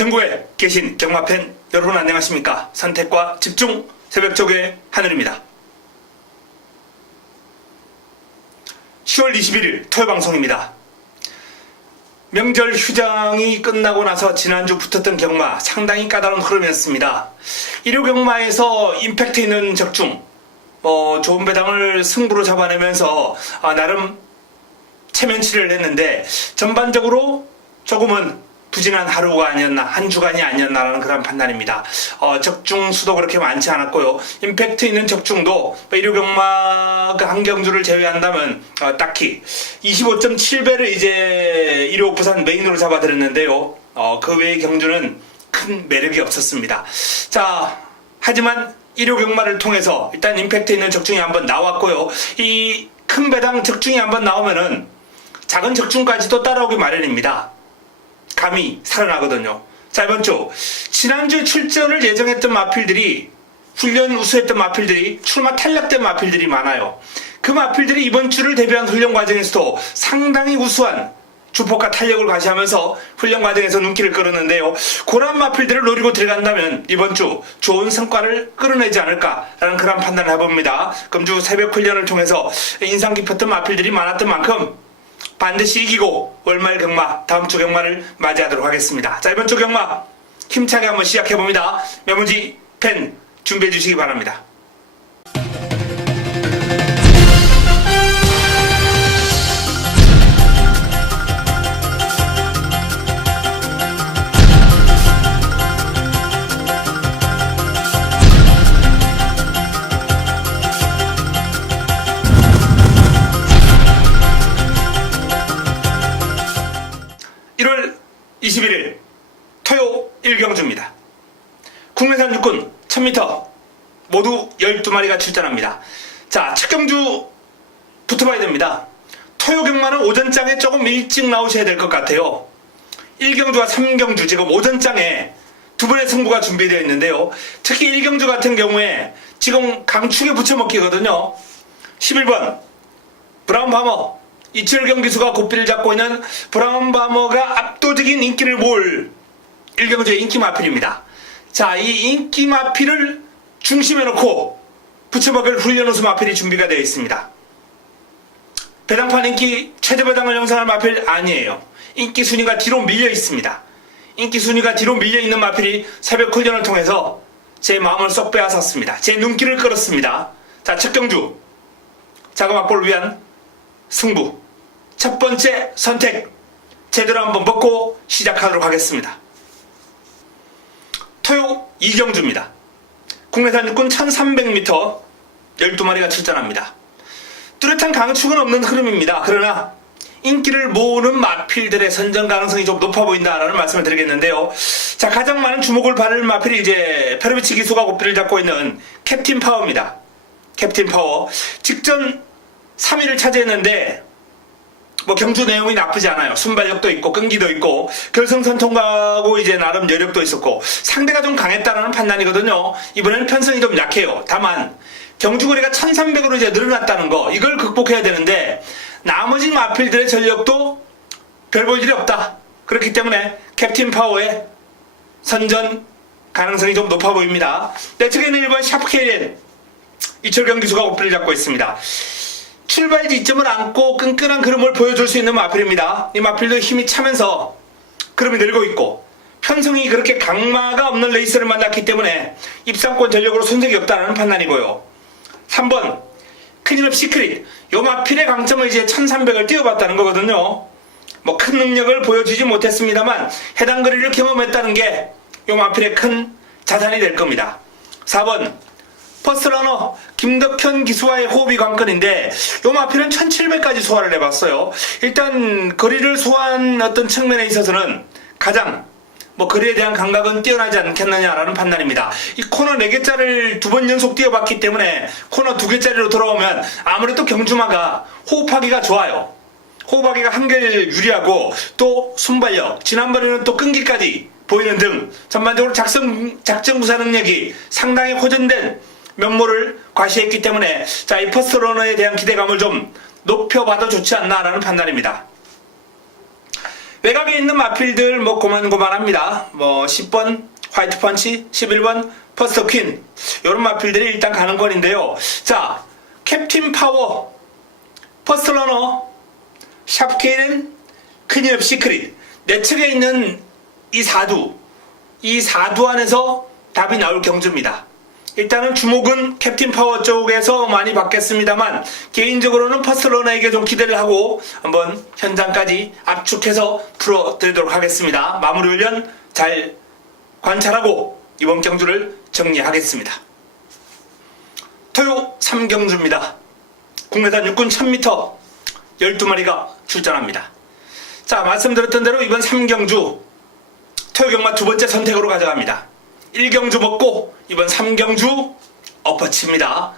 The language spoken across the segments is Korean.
전국에 계신 경마팬 여러분 안녕하십니까? 선택과 집중 새벽적의 하늘입니다. 10월 21일 토요 방송입니다. 명절 휴장이 끝나고 나서 지난주 붙었던 경마 상당히 까다로운 흐름이었습니다. 일요 경마에서 임팩트 있는 적중, 뭐 좋은 배당을 승부로 잡아내면서 아, 나름 체면치를 했는데 전반적으로 조금은 부진한 하루가 아니었나 한 주간이 아니었나라는 그런 판단입니다. 어, 적중 수도 그렇게 많지 않았고요. 임팩트 있는 적중도 뭐 일요경마 그한 경주를 제외한다면 어, 딱히 25.7배를 이제 일요 부산 메인으로 잡아드렸는데요. 어, 그 외의 경주는 큰 매력이 없었습니다. 자 하지만 일요 경마를 통해서 일단 임팩트 있는 적중이 한번 나왔고요. 이 큰 배당 적중이 한번 나오면은 작은 적중까지도 따라오기 마련입니다. 감이 살아나거든요. 자, 이번 주. 지난주에 출전을 예정했던 마필들이, 훈련 우수했던 마필들이, 출마 탈락된 마필들이 많아요. 그 마필들이 이번 주를 대비한 훈련 과정에서도 상당히 우수한 주폭과 탄력을 과시하면서 훈련 과정에서 눈길을 끌었는데요. 그런 마필들을 노리고 들어간다면 이번 주 좋은 성과를 끌어내지 않을까라는 그런 판단을 해봅니다. 금주 새벽 훈련을 통해서 인상 깊었던 마필들이 많았던 만큼 반드시 이기고 월말 경마 다음 주 경마를 맞이하도록 하겠습니다. 자 이번 주 경마 힘차게 한번 시작해 봅니다. 명문지 펜 준비해 주시기 바랍니다. 일찍 나오셔야 될 것 같아요. 1경주와 3경주 지금 오전장에 두 번의 승부가 준비되어 있는데요. 특히 1경주 같은 경우에 지금 강축에 붙여먹기거든요. 11번 브라운 바머 이철경 기수가 고삐를 잡고 있는 브라운 바머가 압도적인 인기를 모을 일경주의 인기 마필입니다. 자, 이 인기 마필을 중심에 놓고 붙여먹을 훈련 우수 마필이 준비가 되어 있습니다. 배당판 인기 최대 배당을 형성할 마필 아니에요. 인기 순위가 뒤로 밀려 있습니다. 인기 순위가 뒤로 밀려 있는 마필이 새벽 훈련을 통해서 제 마음을 쏙 빼앗았습니다. 제 눈길을 끌었습니다. 자, 첫 경주 자금 확보를 위한 승부. 첫 번째 선택. 제대로 한번 먹고 시작하도록 하겠습니다. 토요 이경주입니다. 국내산 육군 1300m 12마리가 출전합니다. 뚜렷한 강축은 없는 흐름입니다. 그러나 인기를 모으는 마필들의 선정 가능성이 좀 높아 보인다라는 말씀을 드리겠는데요. 자, 가장 많은 주목을 받을 마필이 이제 페르비치 기수가 고삐를 잡고 있는 캡틴 파워입니다. 캡틴 파워. 직전 3위를 차지했는데 뭐 경주 내용이 나쁘지 않아요. 순발력도 있고 끈기도 있고 결승선 통과하고 이제 나름 여력도 있었고 상대가 좀 강했다는 판단이거든요. 이번에는 편성이 좀 약해요. 다만 경주거리가 1300으로 이제 늘어났다는 거 이걸 극복해야 되는데 나머지 마필들의 전력도 별 볼 일이 없다. 그렇기 때문에 캡틴 파워의 선전 가능성이 좀 높아 보입니다. 내 측에는 1번 샤프케리엔 이철경 기수가 오피를 잡고 있습니다. 출발 지점을 안고 끈끈한 그림을 보여줄 수 있는 마필입니다. 이 마필도 힘이 차면서 그림이 늘고 있고 편성이 그렇게 강마가 없는 레이스를 만났기 때문에 입상권 전력으로 손색이 없다는 판단이고요. 3번 클린업 시크릿 요 마필의 강점을 이제 1300을 띄워봤다는 거거든요. 뭐 큰 능력을 보여주지 못했습니다만 해당 거리를 경험했다는 게 요 마필의 큰 자산이 될 겁니다. 4번 퍼스트러너 김덕현 기수와의 호흡이 관건인데 요 마필은 1700까지 소화를 해봤어요. 일단 거리를 소화한 어떤 측면에 있어서는 가장 뭐 거리에 대한 감각은 뛰어나지 않겠느냐라는 판단입니다. 이 코너 4개짜리를 두 번 연속 뛰어봤기 때문에 코너 2개짜리로 돌아오면 아무래도 경주마가 호흡하기가 좋아요. 호흡하기가 한결 유리하고 또 순발력, 지난번에는 또 끈기까지 보이는 등 전반적으로 작성, 작전 구사 능력이 상당히 호전된 면모를 과시했기 때문에 자, 이 퍼스트 러너에 대한 기대감을 좀 높여봐도 좋지 않나라는 판단입니다. 외곽에 있는 마필들 뭐 고만고만합니다. 뭐 10번 화이트 펀치, 11번 퍼스터 퀸 이런 마필들이 일단 가는 권인데요. 자 캡틴 파워, 퍼스트 러너, 샵케이는 큰이업 시크릿 내 측에 있는 이 사두 이 사두 안에서 답이 나올 경주입니다. 일단은 주목은 캡틴 파워 쪽에서 많이 받겠습니다만 개인적으로는 러너에게 좀 기대를 하고 한번 현장까지 압축해서 풀어드리도록 하겠습니다. 마무리 훈련 잘 관찰하고 이번 경주를 정리하겠습니다. 토요 3경주입니다. 국내산 육군 1000m 12마리가 출전합니다. 자, 말씀드렸던 대로 이번 3경주 토요경마 두 번째 선택으로 가져갑니다. 1경주 먹고 이번 3경주 엎어칩니다.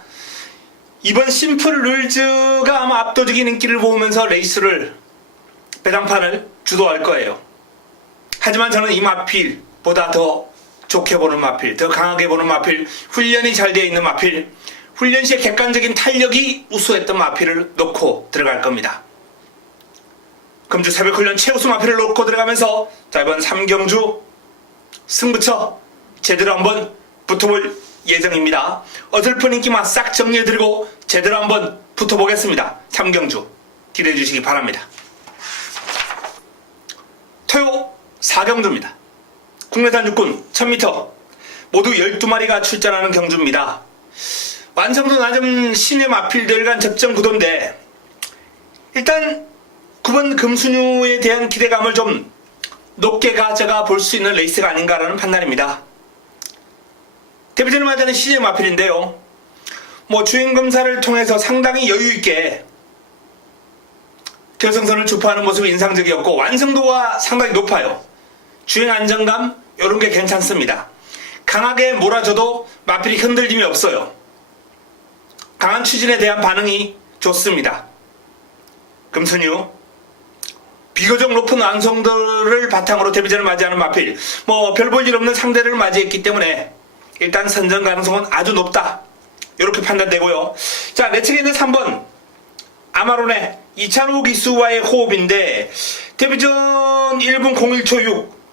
이번 심플 룰즈가 아마 압도적인 인기를 보면서 레이스를 배당판을 주도할 거예요. 하지만 저는 이 마필보다 더 좋게 보는 마필, 더 강하게 보는 마필, 훈련이 잘 되어 있는 마필, 훈련 시에 객관적인 탄력이 우수했던 마필을 놓고 들어갈 겁니다. 금주 새벽 훈련 최우수 마필을 놓고 들어가면서 자 이번 3경주 승부처 제대로 한번 붙어볼 예정입니다. 어설픈 인기만 싹 정리해드리고 제대로 한번 붙어보겠습니다. 3경주 기대해 주시기 바랍니다. 토요 4경주입니다. 국내산 육군 1000m 모두 12마리가 출전하는 경주입니다. 완성도 낮은 신의 마필들 간 접전 구도인데 일단 9번 금순유에 대한 기대감을 좀 높게 가져가 볼 수 있는 레이스가 아닌가라는 판단입니다. 데뷔전을 맞이하는 신의 마필인데요. 뭐 주행 검사를 통해서 상당히 여유 있게 결승선을 주파하는 모습이 인상적이었고 완성도가 상당히 높아요. 주행 안정감 이런 게 괜찮습니다. 강하게 몰아줘도 마필이 흔들림이 없어요. 강한 추진에 대한 반응이 좋습니다. 금순유 비교적 높은 완성도를 바탕으로 데뷔전을 맞이하는 마필 뭐 별 볼 일 없는 상대를 맞이했기 때문에 일단 선전 가능성은 아주 높다 이렇게 판단되고요 자 내 측에 있는 3번 아마론의 이찬호 기수와의 호흡인데 데뷔전 1분 01초 6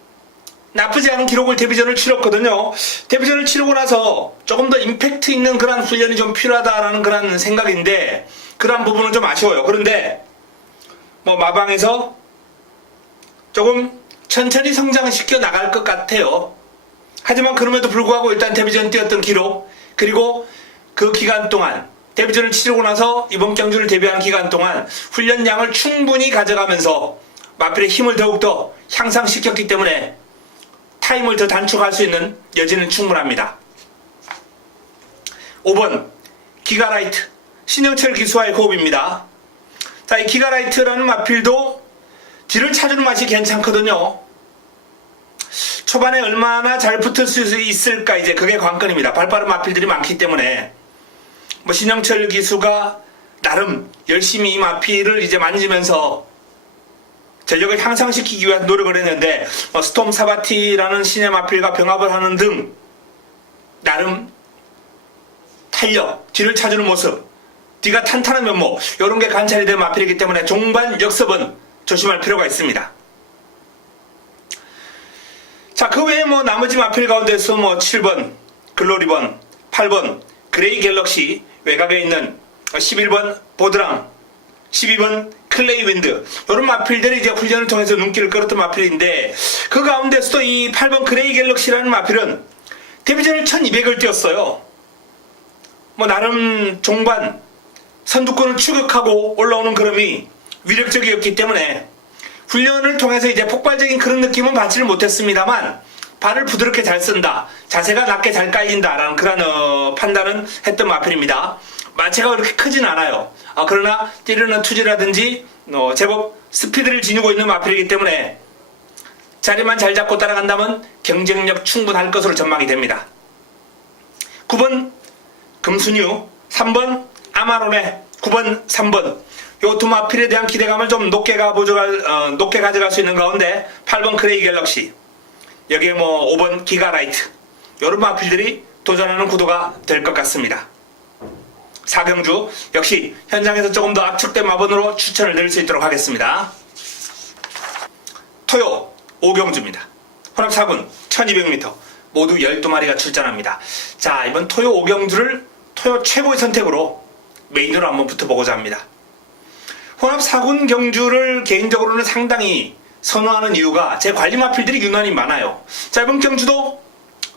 나쁘지 않은 기록을 데뷔전을 치렀거든요. 데뷔전을 치르고 나서 조금 더 임팩트 있는 그런 훈련이 좀 필요하다라는 그런 생각인데 그런 부분은 좀 아쉬워요. 그런데 뭐 마방에서 조금 천천히 성장시켜 나갈 것 같아요. 하지만 그럼에도 불구하고 일단 데뷔전 뛰었던 기록 그리고 그 기간 동안 데뷔전을 치르고 나서 이번 경주를 데뷔한 기간 동안 훈련량을 충분히 가져가면서 마필의 힘을 더욱더 향상시켰기 때문에 타임을 더 단축할 수 있는 여지는 충분합니다. 5번 기가라이트 신영철 기수와의 호흡입니다. 자, 이 기가라이트라는 마필도 뒤를 찾는 맛이 괜찮거든요. 초반에 얼마나 잘 붙을 수 있을까 이제 그게 관건입니다. 발빠른 마필들이 많기 때문에 뭐 신영철 기수가 나름 열심히 이 마필을 이제 만지면서 전력을 향상시키기 위한 노력을 했는데 뭐 스톰 사바티라는 신의 마필과 병합을 하는 등 나름 탄력, 뒤를 찾는 모습, 뒤가 탄탄한 면모 이런 게 관찰이 된 마필이기 때문에 종반 역습은 조심할 필요가 있습니다. 자, 그 외에 뭐 나머지 마필 가운데서 뭐 7번 글로리번, 8번 그레이 갤럭시 외곽에 있는 11번 보드랑, 12번 클레이 윈드 이런 마필들이 이제 훈련을 통해서 눈길을 끌었던 마필인데 그 가운데서도 이 8번 그레이 갤럭시라는 마필은 데뷔전을 1200을 뛰었어요. 뭐 나름 종반 선두권을 추격하고 올라오는 그림이 위력적이었기 때문에 훈련을 통해서 이제 폭발적인 그런 느낌은 받지를 못했습니다만 발을 부드럽게 잘 쓴다 자세가 낮게 잘 깔린다라는 그런 어, 판단은 했던 마필입니다. 마체가 그렇게 크진 않아요. 아, 그러나 뛰르는 투지라든지 어, 제법 스피드를 지니고 있는 마필이기 때문에 자리만 잘 잡고 따라간다면 경쟁력 충분할 것으로 전망이 됩니다. 9번 금순유 3번 아마론의 9번 3번 요두 마필에 대한 기대감을 좀 높게 가보져갈 어, 높게 가져갈 수 있는 가운데 8번 크레이 갤럭시 여기에 뭐 5번 기가라이트 요런 마필들이 도전하는 구도가 될 것 같습니다. 사경주 역시 현장에서 조금 더 압축된 마번으로 추천을 드릴 수 있도록 하겠습니다. 토요 5경주입니다. 혼합 4군 1200m 모두 12마리가 출전합니다. 자 이번 토요 5경주를 토요 최고의 선택으로 메인으로 한번 붙어보고자 합니다. 혼합 4군 경주를 개인적으로는 상당히 선호하는 이유가 제 관리마필들이 유난히 많아요. 자 이번 경주도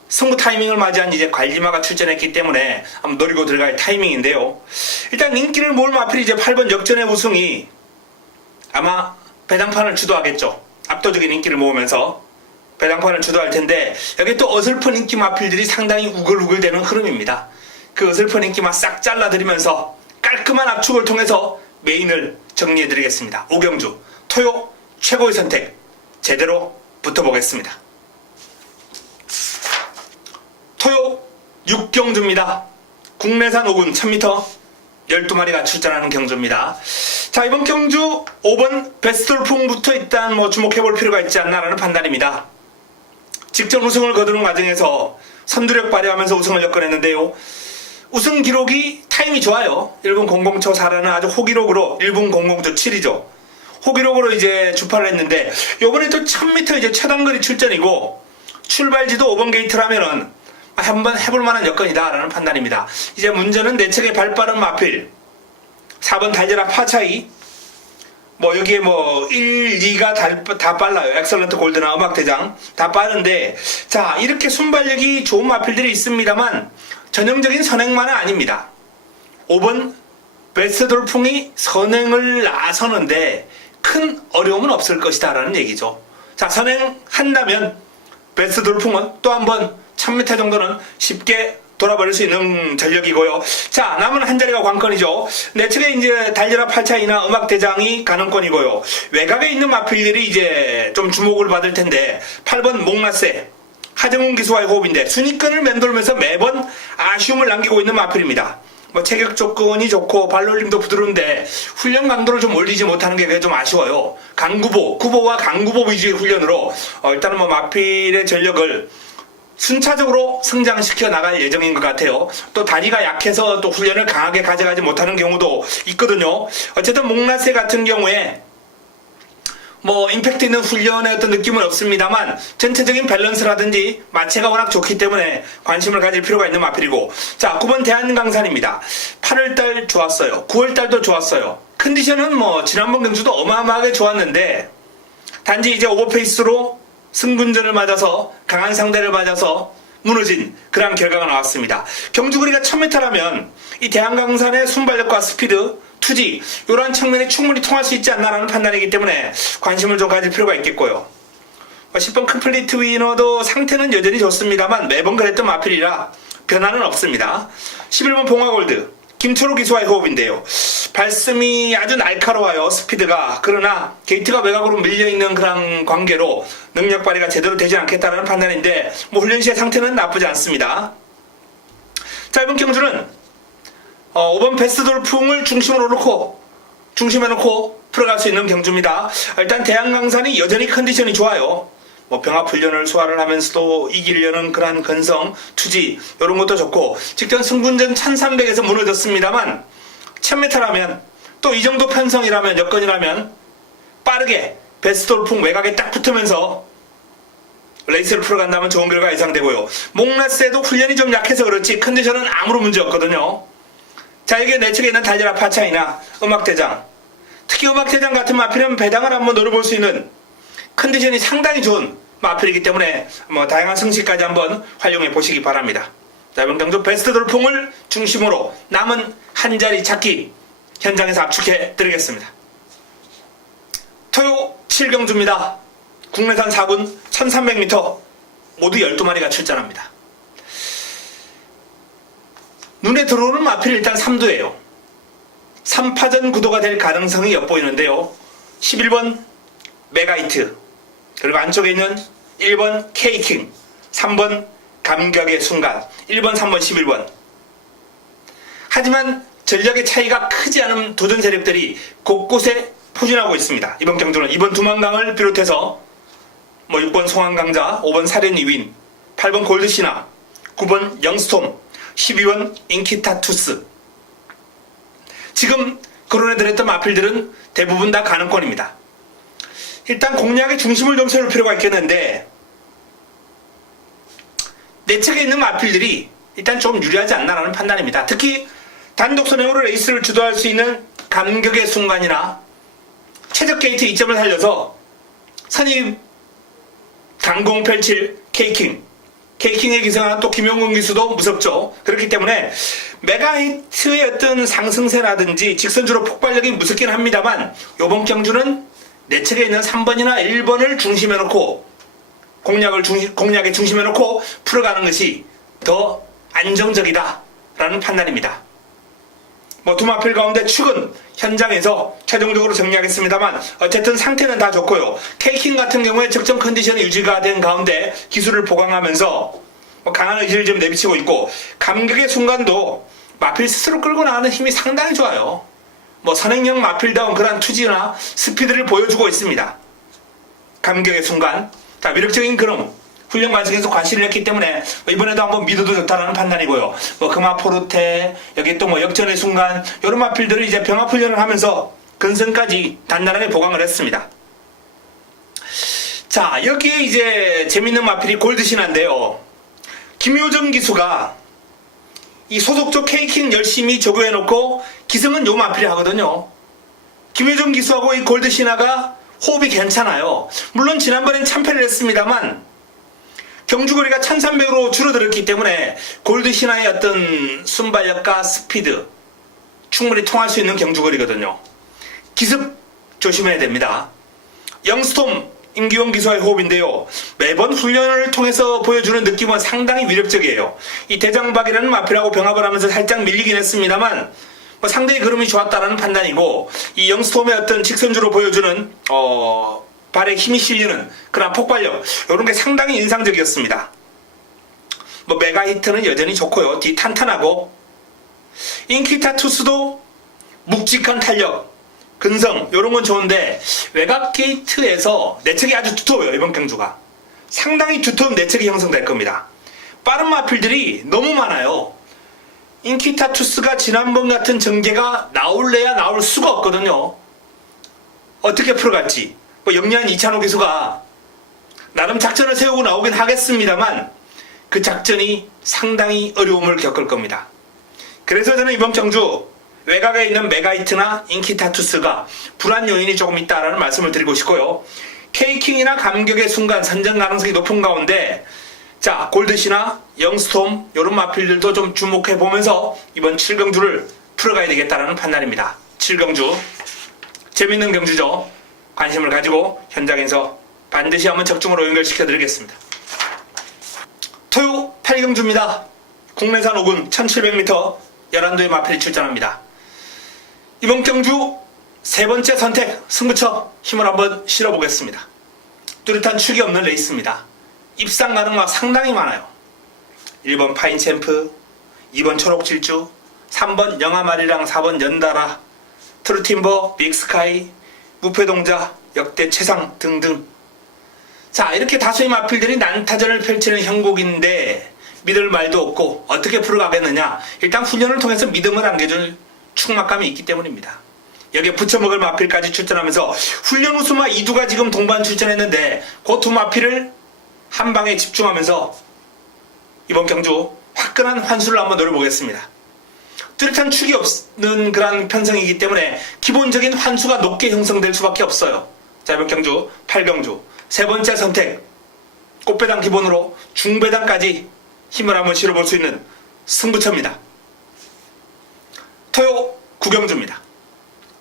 승부 타이밍을 맞이한 이제 관리마가 출전했기 때문에 한번 노리고 들어갈 타이밍인데요. 일단 인기를 모을 마필이 이제 8번 역전의 우승이 아마 배당판을 주도하겠죠. 압도적인 인기를 모으면서 배당판을 주도할 텐데 여기 또 어설픈 인기 마필들이 상당히 우글우글되는 흐름입니다. 그 어설픈 인기만 싹 잘라드리면서 깔끔한 압축을 통해서 메인을 정리해드리겠습니다. 오경주 토요 최고의 선택 제대로 붙어보겠습니다. 토요 6경주입니다. 국내산 5군 1000m 12마리가 출전하는 경주입니다. 자, 이번 경주 5번 베스톨풍부터 일단 뭐 주목해볼 필요가 있지 않나라는 판단입니다. 직전 우승을 거두는 과정에서 선두력 발휘하면서 우승을 엮어냈는데요. 우승 기록이 타임이 좋아요. 1분 00초 4라는 아주 호기록으로 1분 00초 7이죠. 호기록으로 이제 주파를 했는데 요번에 또 1000m 이제 최단거리 출전이고 출발지도 5번 게이트라면은 한번 해볼 만한 여건이다라는 판단입니다. 이제 문제는 내측의 발빠른 마필 4번 달려라 파차이 뭐 여기에 뭐 1, 2가 다, 다 빨라요. 엑설런트 골드나 음악대장 다 빠른데 자 이렇게 순발력이 좋은 마필들이 있습니다만 전형적인 선행만은 아닙니다. 5번 베스트 돌풍이 선행을 나서는데 큰 어려움은 없을 것이다 라는 얘기죠. 자 선행한다면 베스트 돌풍은 또 한 번 1000m 정도는 쉽게 돌아버릴 수 있는 전력이고요. 자, 남은 한 자리가 관건이죠. 내 측에 이제 달려라 8차이나 음악 대장이 가능권이고요. 외곽에 있는 마필들이 이제 좀 주목을 받을 텐데, 8번 목라세, 하정훈 기수와의 호흡인데, 순위권을 맴돌면서 매번 아쉬움을 남기고 있는 마필입니다. 뭐 체격 조건이 좋고 발놀림도 부드러운데 훈련 강도를 좀 올리지 못하는 게 좀 아쉬워요. 강구보, 구보와 강구보 위주의 훈련으로 어, 일단은 뭐 마필의 전력을 순차적으로 성장시켜 나갈 예정인 것 같아요. 또 다리가 약해서 또 훈련을 강하게 가져가지 못하는 경우도 있거든요. 어쨌든 목라세 같은 경우에 뭐 임팩트 있는 훈련의 어떤 느낌은 없습니다만 전체적인 밸런스라든지 마체가 워낙 좋기 때문에 관심을 가질 필요가 있는 마필이고. 자 9번 대한강산입니다. 8월달 좋았어요. 9월달도 좋았어요. 컨디션은 뭐 지난번 경주도 어마어마하게 좋았는데 단지 이제 오버페이스로 승분전을 맞아서 강한 상대를 맞아서 무너진 그런 결과가 나왔습니다. 경주거리가 1000m라면 이 대한강산의 순발력과 스피드, 투지 이러한 측면이 충분히 통할 수 있지 않나라는 판단이기 때문에 관심을 좀 가질 필요가 있겠고요. 10번 컴플리트 위너도 상태는 여전히 좋습니다만 매번 그랬던 마필이라 변화는 없습니다. 11번 봉화골드 김초로 기수와의 호흡인데요. 발음이 아주 날카로워요. 스피드가. 그러나 게이트가 외곽으로 밀려 있는 그런 관계로 능력 발휘가 제대로 되지 않겠다는 판단인데 뭐 훈련 시의 상태는 나쁘지 않습니다. 자 이번 경주는 어, 5번 베스트 돌풍을 중심으로 놓고 중심에 놓고 풀어갈 수 있는 경주입니다. 일단 대한강산이 여전히 컨디션이 좋아요. 뭐 병합 훈련을 소화를 하면서도 이기려는 그러한 근성, 투지 이런 것도 좋고 직전 승분전 1300에서 무너졌습니다만 1000m라면 또 이 정도 편성이라면 여건이라면 빠르게 베스트 돌풍 외곽에 딱 붙으면서 레이스를 풀어간다면 좋은 결과 예상되고요. 목라스에도 훈련이 좀 약해서 그렇지 컨디션은 아무런 문제 없거든요. 자 이게 내 측에 있는 달려라 파차이나 음악대장 특히 음악대장 같은 마필은 배당을 한번 노려볼 수 있는 컨디션이 상당히 좋은 마필이기 때문에 뭐 다양한 성씨까지 한번 활용해 보시기 바랍니다. 자 이번 경주 베스트 돌풍을 중심으로 남은 한 자리 찾기 현장에서 압축해 드리겠습니다. 토요 7경주입니다. 국내산 4군 1300m 모두 12마리가 출전합니다. 눈에 들어오는 마필이 일단 3두예요. 3파전 구도가 될 가능성이 엿보이는데요. 11번 메가이트 그리고 안쪽에 있는 1번 케이킹 3번 감격의 순간 1번 3번 11번 하지만 전략의 차이가 크지 않은 도전 세력들이 곳곳에 포진하고 있습니다. 이번 경주는 이번 두만강을 비롯해서 뭐 6번 송황강자, 5번 사련이 윈, 8번 골드시나, 9번 영스톰, 12번 인키타투스. 지금 거론해드렸던 마필들은 대부분 다 가능권입니다. 일단 공략의 중심을 좀 세울 필요가 있겠는데 내측에 있는 마필들이 일단 좀 유리하지 않나라는 판단입니다. 특히 단독 선행으로 레이스를 주도할 수 있는 감격의 순간이나 최적 게이트 이점을 살려서 선입 강공 펼칠 케이킹 케이킹에 기생한 또 김용근 기수도 무섭죠. 그렇기 때문에 메가히트의 어떤 상승세라든지 직선주로 폭발력이 무섭긴 합니다만 요번 경주는 내측에 있는 3번이나 1번을 중심에 놓고 공략을 중심, 공략에 중심에 놓고 풀어가는 것이 더 안정적이다라는 판단입니다. 뭐 두마필 가운데 축은 현장에서 최종적으로 정리하겠습니다만 어쨌든 상태는 다 좋고요. 케이킹 같은 경우에 적정 컨디션이 유지가 된 가운데 기술을 보강하면서 뭐 강한 의지를 좀 내비치고 있고 감격의 순간도 마필 스스로 끌고 나가는 힘이 상당히 좋아요. 뭐 선행형 마필다운 그런 투지나 스피드를 보여주고 있습니다. 감격의 순간. 자, 위력적인 그럼 훈련 과정에서 과실을 했기 때문에 이번에도 한번 믿어도 좋다라는 판단이고요. 뭐 금화포르테 여기 또 뭐 역전의 순간 이런 마필들을 이제 병합 훈련을 하면서 근성까지 단단하게 보강을 했습니다. 자, 여기에 이제 재밌는 마필이 골드신한데요. 김효정 기수가 이 소속조 케이킹 열심히 조교해놓고 기승은 요 마필이 하거든요. 김효정 기수하고 이 골드 신화가 호흡이 괜찮아요. 물론 지난번엔 참패를 했습니다만 경주거리가 1300으로 줄어들었기 때문에 골드 신화의 어떤 순발력과 스피드 충분히 통할 수 있는 경주거리거든요. 기습 조심해야 됩니다. 영스톰 임기용 기수와의 호흡인데요. 매번 훈련을 통해서 보여주는 느낌은 상당히 위력적이에요. 이 대장박이라는 마필하고 병합을 하면서 살짝 밀리긴 했습니다만 뭐 상당히 그름이 좋았다라는 판단이고 이 영스톰의 어떤 직선주로 보여주는 어, 발에 힘이 실리는 그런 폭발력 이런 게 상당히 인상적이었습니다. 뭐 메가 히트는 여전히 좋고요. 뒤 탄탄하고 인키타 투스도 묵직한 탄력 근성 이런 건 좋은데 외곽 게이트에서 내측이 아주 두터워요 이번 경주가. 상당히 두터운 내측이 형성될 겁니다. 빠른 마필들이 너무 많아요. 인키타 투스가 지난번 같은 전개가 나올래야 나올 수가 없거든요. 어떻게 풀어갈지 뭐 영리한 이찬호 기수가 나름 작전을 세우고 나오긴 하겠습니다만 그 작전이 상당히 어려움을 겪을 겁니다 그래서 저는 이번 경주 외곽에 있는 메가이트나 인키타투스가 불안 요인이 조금 있다라는 말씀을 드리고 싶고요. 케이킹이나 감격의 순간 선정 가능성이 높은 가운데 자 골드시나 영스톰 이런 마필들도 좀 주목해 보면서 이번 7경주를 풀어가야 되겠다라는 판단입니다. 7경주 재밌는 경주죠. 관심을 가지고 현장에서 반드시 한번 적중으로 연결시켜 드리겠습니다. 토요 8경주입니다. 국내산 5군 1700m 11도의 마필이 출전합니다. 이번 경주 세 번째 선택 승부처 힘을 한번 실어보겠습니다. 뚜렷한 축이 없는 레이스입니다. 입상 가능막 상당히 많아요. 1번 파인 챔프, 2번 초록 질주, 3번 영아마리랑 4번 연달아, 트루팀버, 빅스카이, 무패동자, 역대 최상 등등. 자 이렇게 다수의 마필들이 난타전을 펼치는 형국인데 믿을 말도 없고 어떻게 풀어가겠느냐 일단 훈련을 통해서 믿음을 안겨줄 충막감이 있기 때문입니다. 여기에 부처먹을 마필까지 출전하면서 훈련 우수마 이두가 지금 동반 출전했는데 그두 마필을 한 방에 집중하면서 이번 경주 화끈한 환수를 한번 노려보겠습니다. 뚜렷한 축이 없는 그런 편성이기 때문에 기본적인 환수가 높게 형성될 수밖에 없어요. 자 이번 경주 8경주 세 번째 선택 꽃배당 기본으로 중배당까지 힘을 한번 실어볼 수 있는 승부처입니다. 토요 구경주입니다.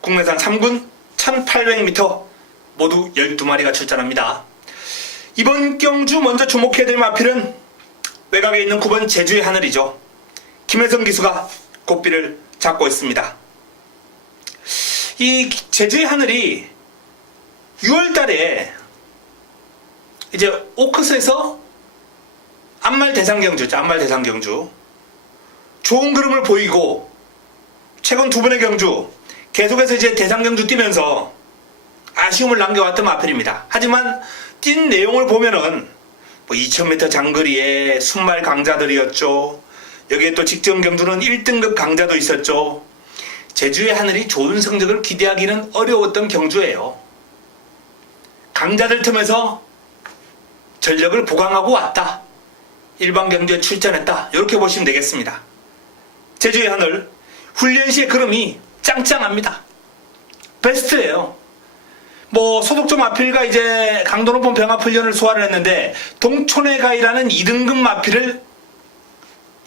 국내산 3군 1800m 모두 12마리가 출전합니다. 이번 경주 먼저 주목해야 될 마필은 외곽에 있는 9번 제주의 하늘이죠. 김혜성 기수가 고삐를 잡고 있습니다. 이 제주의 하늘이 6월 달에 이제 오크스에서 안말 대상경주죠. 안말 대상경주. 좋은 그림을 보이고 최근 두 번의 경주 계속해서 이제 대상경주 뛰면서 아쉬움을 남겨왔던 마필입니다. 하지만 뛴 내용을 보면은 뭐 2000m 장거리에 순말 강자들이었죠. 여기에 또 직전 경주는 1등급 강자도 있었죠. 제주의 하늘이 좋은 성적을 기대하기는 어려웠던 경주예요. 강자들 틈에서 전력을 보강하고 왔다. 일반 경주에 출전했다. 이렇게 보시면 되겠습니다. 제주의 하늘 훈련 시의 걸음이 짱짱합니다. 베스트예요. 뭐 소독조 마필과 이제 강도 높은 병합 훈련을 소화를 했는데 동촌의 가이라는 2등급 마필을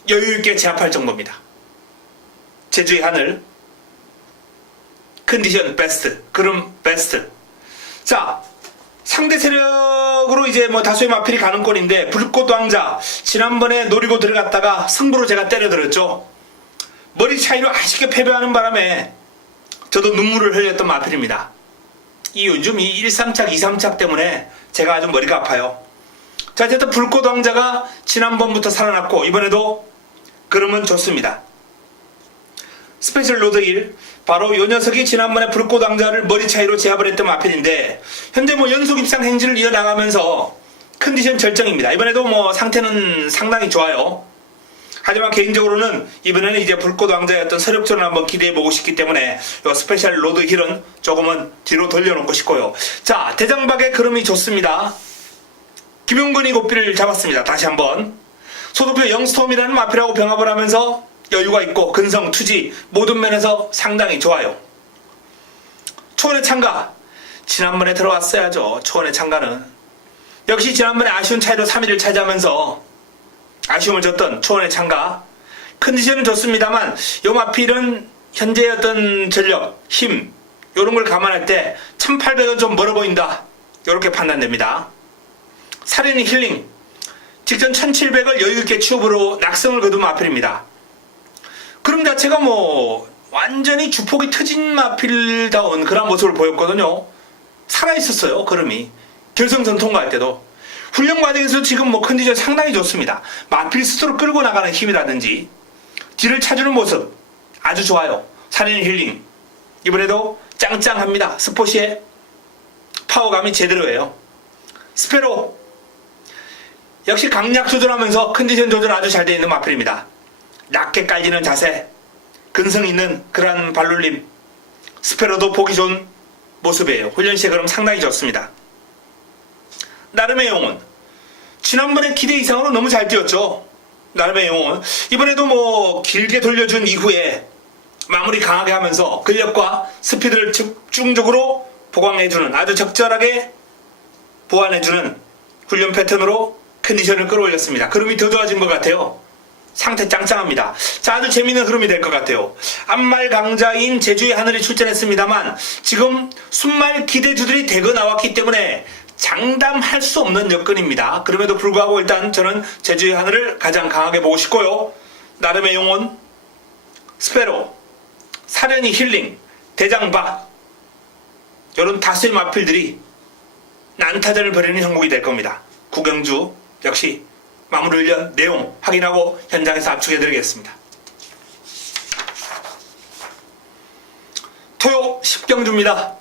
여유 있게 제압할 정도입니다. 제주의 하늘 컨디션 베스트, 그럼 베스트. 자, 상대 세력으로 이제 뭐 다수의 마필이 가는 꼴인데 불꽃 왕자 지난번에 노리고 들어갔다가 승부로 제가 때려들었죠. 머리 차이로 아쉽게 패배하는 바람에 저도 눈물을 흘렸던 마필입니다. 이 요즘 이 1, 3착, 2, 3착 때문에 제가 아주 머리가 아파요. 자, 어쨌든 불꽃 왕자가 지난번부터 살아났고 이번에도 그러면 좋습니다. 스페셜 로드 1 바로 이 녀석이 지난번에 불꽃 왕자를 머리 차이로 제압을 했던 마필인데 현재 뭐 연속 입상 행진을 이어나가면서 컨디션 절정입니다. 이번에도 뭐 상태는 상당히 좋아요. 하지만 개인적으로는 이번에는 이제 불꽃 왕자였던 서력전을 한번 기대해 보고 싶기 때문에 이 스페셜 로드 힐은 조금은 뒤로 돌려놓고 싶고요. 자 대장박의 걸음이 좋습니다. 김용근이 고삐를 잡았습니다. 다시 한번 소독표 영스톰이라는 마필하고 병합을 하면서 여유가 있고 근성, 투지 모든 면에서 상당히 좋아요. 초원의 창가 지난번에 들어왔어야죠. 초원의 창가는 역시 지난번에 아쉬운 차이로 3위를 차지하면서 아쉬움을 줬던 초원의 창가 컨디션은 좋습니다만 요 마필은 현재의 어떤 전력, 힘 이런 걸 감안할 때 1800은 좀 멀어 보인다 이렇게 판단됩니다. 살인 힐링 직전 1700을 여유있게 취업으로 낙성을 거둔 마필입니다. 그럼 자체가 뭐 완전히 주폭이 터진 마필다운 그런 모습을 보였거든요. 살아있었어요, 걸음이. 결승선 통과할 때도. 훈련 과정에서 지금 뭐 컨디션 상당히 좋습니다. 마필 스스로 끌고 나가는 힘이라든지 뒤를 차주는 모습 아주 좋아요. 살인 힐링. 이번에도 짱짱합니다. 스포시의 파워감이 제대로예요. 스페로 역시 강약 조절하면서 컨디션 조절 아주 잘 되어 있는 마필입니다. 낮게 깔리는 자세, 근성 있는 그러한 발놀림, 스페로도 보기 좋은 모습이에요. 훈련 시에 그럼 상당히 좋습니다. 나름의 영혼. 지난번에 기대 이상으로 너무 잘 뛰었죠. 나름의 영혼. 이번에도 뭐 길게 돌려준 이후에 마무리 강하게 하면서 근력과 스피드를 집중적으로 보강해주는 아주 적절하게 보완해주는 훈련 패턴으로 컨디션을 끌어올렸습니다. 그름이 더 좋아진 것 같아요. 상태 짱짱합니다. 자, 아주 재미있는 흐름이 될 것 같아요. 앞말 강자인 제주의 하늘이 출전했습니다만 지금 순말 기대주들이 대거 나왔기 때문에 장담할 수 없는 여건입니다. 그럼에도 불구하고 일단 저는 제주의 하늘을 가장 강하게 보고 싶고요. 나름의 영혼, 스페로, 사련이 힐링, 대장박 이런 다수의 마필들이 난타전을 벌이는 형국이 될 겁니다. 구경주 역시 마무리 내용 확인하고 현장에서 압축해 드리겠습니다. 토요 10경주입니다.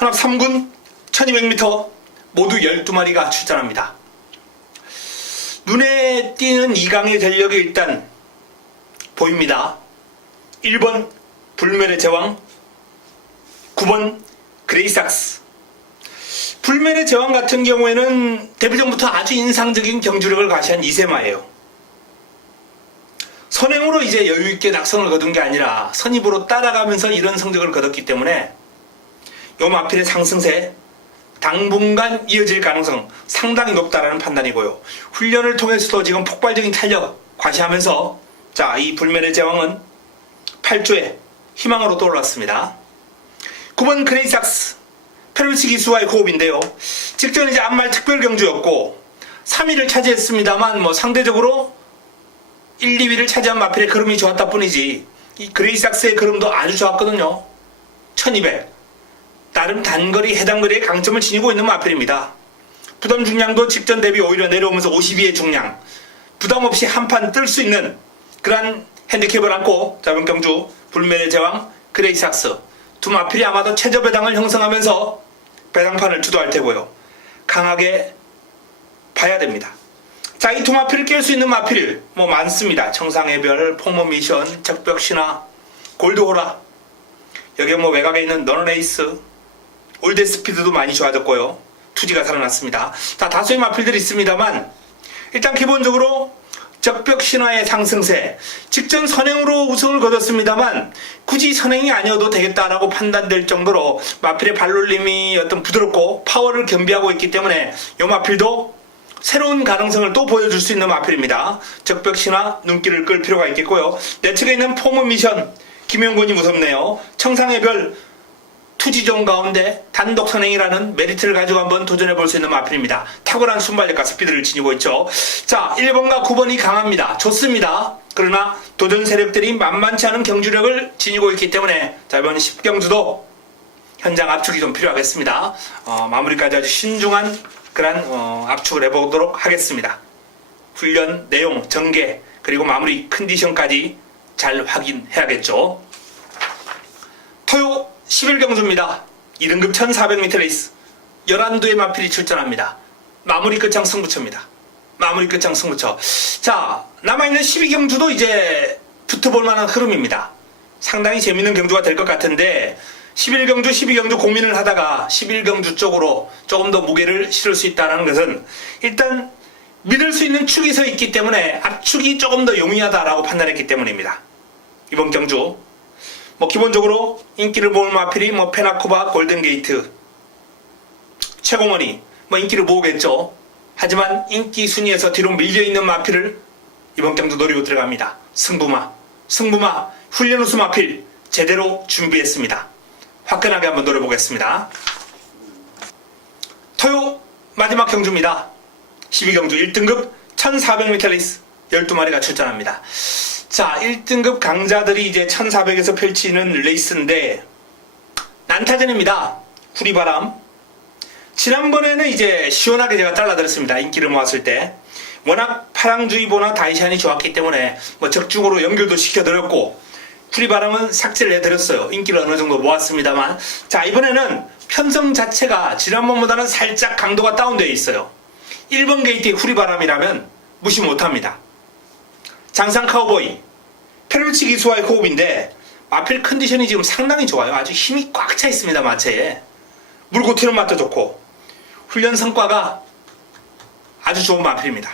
혼합 3군 1200m 모두 12마리가 출전합니다. 눈에 띄는 2강의 전력이 일단 보입니다. 1번 불멸의 제왕 9번 그레이삭스 불멸의 제왕 같은 경우에는 데뷔전부터 아주 인상적인 경주력을 과시한 이세마예요. 선행으로 이제 여유있게 낙성을 거둔 게 아니라 선입으로 따라가면서 이런 성적을 거뒀기 때문에 요 마필의 상승세 당분간 이어질 가능성 상당히 높다라는 판단이고요. 훈련을 통해서도 지금 폭발적인 탄력 과시하면서 자, 이 불멸의 제왕은 8조에 희망으로 떠올랐습니다. 9번 그레이삭스 페르치 기수와의 호흡인데요. 직전 이제 안말 특별 경주였고 3위를 차지했습니다만 뭐 상대적으로 1, 2위를 차지한 마필의 걸음이 좋았다 뿐이지 이 그레이삭스의 걸음도 아주 좋았거든요. 1200 나름 단거리 해당거리의 강점을 지니고 있는 마필입니다. 부담 중량도 직전 대비 오히려 내려오면서 52의 중량 부담 없이 한판 뜰 수 있는 그러한 핸디캡을 안고 잡은 경주 불멸의 제왕 그레이삭스 두 마필이 아마도 최저 배당을 형성하면서 배당판을 주도할 테고요. 강하게 봐야 됩니다. 자, 이 두 마필을 깰 수 있는 마필 뭐 많습니다. 청상해별, 포모미션, 적벽신화, 골드호라 여기에 뭐 외곽에 있는 너너레이스 올드 스피드도 많이 좋아졌고요. 투지가 살아났습니다. 자, 다수의 마필들이 있습니다만 일단 기본적으로 적벽 신화의 상승세 직전 선행으로 우승을 거뒀습니다만 굳이 선행이 아니어도 되겠다라고 판단될 정도로 마필의 발놀림이 어떤 부드럽고 파워를 겸비하고 있기 때문에 이 마필도 새로운 가능성을 또 보여줄 수 있는 마필입니다. 적벽 신화 눈길을 끌 필요가 있겠고요. 내 측에 있는 포무 미션 김영곤이 무섭네요. 청상의 별 투지종 가운데 단독 선행이라는 메리트를 가지고 한번 도전해 볼 수 있는 마필입니다. 탁월한 순발력과 스피드를 지니고 있죠. 자, 1번과 9번이 강합니다. 좋습니다. 그러나 도전 세력들이 만만치 않은 경주력을 지니고 있기 때문에 자, 이번 10경주도 현장 압축이 좀 필요하겠습니다. 어, 마무리까지 아주 신중한 그런 어, 압축을 해보도록 하겠습니다. 훈련 내용, 전개, 그리고 마무리 컨디션까지 잘 확인해야겠죠. 토요 11경주입니다. 2등급 1400m 레이스 11두의 마필이 출전합니다. 마무리 끝장 승부처입니다. 마무리 끝장 승부처. 자, 남아있는 12경주도 이제 붙어볼 만한 흐름입니다. 상당히 재밌는 경주가 될 것 같은데 11경주, 12경주 고민을 하다가 11경주 쪽으로 조금 더 무게를 실을 수 있다는 것은 일단 믿을 수 있는 축이 서 있기 때문에 압축이 조금 더 용이하다라고 판단했기 때문입니다. 이번 경주 뭐 기본적으로 인기를 모을 마필이 뭐 페나코바 골든게이트 최공원이 뭐 인기를 모으겠죠. 하지만 인기 순위에서 뒤로 밀려 있는 마필을 이번 경주 노리고 들어갑니다. 승부마, 승부마, 훈련 우수 마필 제대로 준비했습니다. 화끈하게 한번 노려보겠습니다. 토요 마지막 경주입니다. 12경주 1등급 1400m 레이스 12마리가 출전합니다. 자, 1등급 강자들이 이제 1400에서 펼치는 레이스인데 난타전입니다. 구리바람. 지난번에는 이제 시원하게 제가 잘라드렸습니다. 인기를 모았을 때. 워낙 파랑주의보나 다이샨이 좋았기 때문에 뭐 적중으로 연결도 시켜드렸고 구리바람은 삭제를 해드렸어요. 인기를 어느 정도 모았습니다만 자 이번에는 편성 자체가 지난번보다는 살짝 강도가 다운되어 있어요. 1번 게이트의 후리바람이라면 무시 못합니다. 장상 카우보이 페르치 기 수와의 호흡인데 마필 컨디션이 지금 상당히 좋아요. 아주 힘이 꽉 차 있습니다 마체에 물고 튀는 맛도 좋고 훈련 성과가 아주 좋은 마필입니다.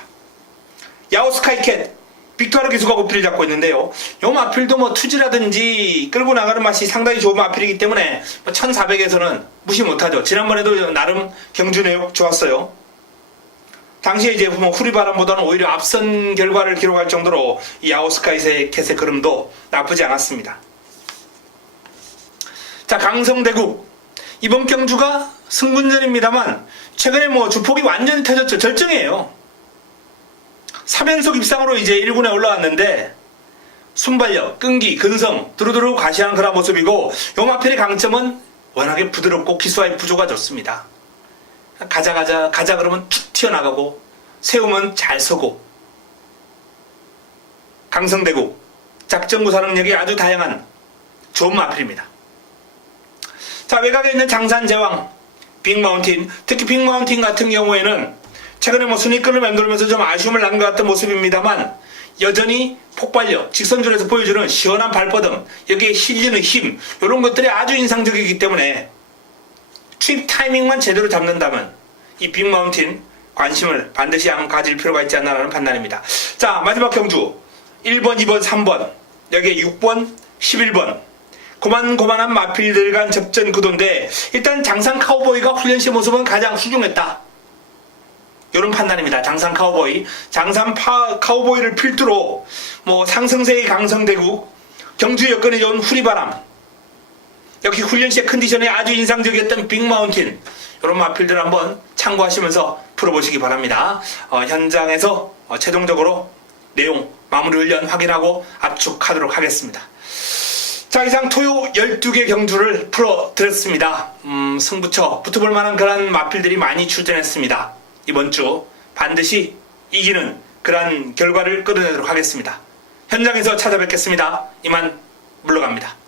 야오스카이캣 빅토르 기수가 고필을 잡고 있는데요. 요 마필도 뭐 투지라든지 끌고 나가는 맛이 상당히 좋은 마필이기 때문에 1400에서는 무시 못하죠. 지난번에도 나름 경주 내용 좋았어요. 당시에 이제 뭐 후리바람보다는 오히려 앞선 결과를 기록할 정도로 이 아오스카이의 캣의 그림도 나쁘지 않았습니다. 자 강성대국 이번 경주가 승분전입니다만 최근에 뭐 주폭이 완전히 터졌죠. 절정이에요. 3연속 입상으로 이제 1군에 올라왔는데 순발력, 끈기, 근성 두루두루 과시한 그런 모습이고 요 마필의 강점은 워낙에 부드럽고 기수와의 부조가 좋습니다. 가자 가자 가자 그러면 툭 튀어나가고 세우면 잘 서고 강성대국 작전 구사 능력이 아주 다양한 좋은 마필입니다. 자 외곽에 있는 장산 제왕 빅마운틴 특히 빅마운틴 같은 경우에는 최근에 뭐 순위권을 맴돌면서 좀 아쉬움을 남은 것 같은 모습입니다만 여전히 폭발력, 직선줄에서 보여주는 시원한 발버둥, 여기에 실리는 힘 이런 것들이 아주 인상적이기 때문에 투입 타이밍만 제대로 잡는다면 이 빅마운틴 관심을 반드시 한번 가질 필요가 있지 않나라는 판단입니다. 자 마지막 경주 1번, 2번, 3번 여기에 6번, 11번 고만고만한 마필들 간 접전 구도인데 일단 장상 카우보이가 훈련 시 모습은 가장 훌륭했다. 이런 판단입니다. 장산 카우보이. 장산 파, 카우보이를 필두로 뭐 상승세의 강성대국, 경주 여건이 좋은 후리바람, 역시 훈련 시의 컨디션이 아주 인상적이었던 빅마운틴 이런 마필들 한번 참고하시면서 풀어보시기 바랍니다. 어, 현장에서 어, 최종적으로 내용 마무리 훈련 확인하고 압축하도록 하겠습니다. 자 이상 토요 12개 경주를 풀어드렸습니다. 음, 승부처 붙어볼 만한 그런 마필들이 많이 출전했습니다. 이번 주 반드시 이기는 그러한 결과를 끌어내도록 하겠습니다. 현장에서 찾아뵙겠습니다. 이만 물러갑니다.